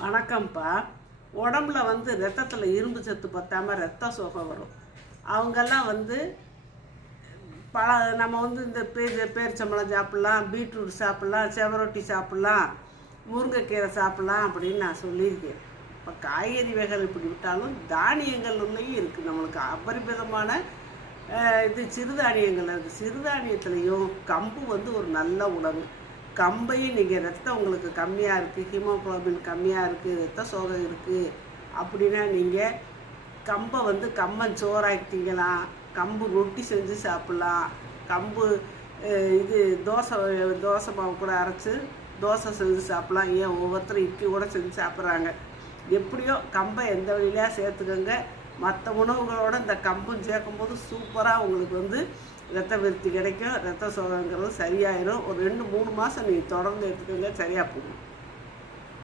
வணக்கம்ப்பா. உடம்புல ரத்தத்தில் இரும்பு சத்து பத்தாமல் ரத்த சோகை வரும். அவங்கெல்லாம் பல நம்ம இந்த பேரிச்சம்பழம் சாப்பிட்லாம், பீட்ரூட் சாப்பிட்லாம், செவரொட்டி சாப்பிட்லாம், முருங்கைக்கீரை சாப்பிட்லாம் அப்படின்னு நான் சொல்லியிருக்கேன். இப்போ காய்கறி வகைகள் இப்படி விட்டாலும் தானியங்கள் உள்ளேயும் இருக்குது. நம்மளுக்கு அபரிமிதமான சிறுதானியங்கள் இருக்குது. சிறுதானியத்துலேயும் கம்பு ஒரு நல்ல உணவு. கம்பையும் நீங்கள் ரத்தம் உங்களுக்கு கம்மியாக இருக்குது, ஹீமோகுளோபின் கம்மியாக இருக்குது, ரத்த சோகை இருக்குது அப்படின்னா நீங்கள் கம்பை கம்மஞ்சோறாக்கிட்டீங்களாம், கம்பு ரொட்டி செஞ்சு சாப்பிட்லாம். கம்பு தோசை மாவு கூட அரைச்சி தோசை செஞ்சு சாப்பிட்லாம். ஏன் ஒவ்வொருத்தரும் இட்லி கூட செஞ்சு சாப்பிட்றாங்க. எப்படியோ கம்பை எந்த வழியிலையாக சேர்த்துக்கோங்க. மற்ற உணவுகளோட இந்த கம்பும் சேர்க்கும்போது சூப்பராக உங்களுக்கு ரத்த விருத்தி கிடைக்கும். ரத்த சோகங்கிறது சரியாயிடும். ஒரு 2-3 மாதம் நீங்கள் தொடர்ந்து எடுத்துக்கோங்க, சரியாக போகும்.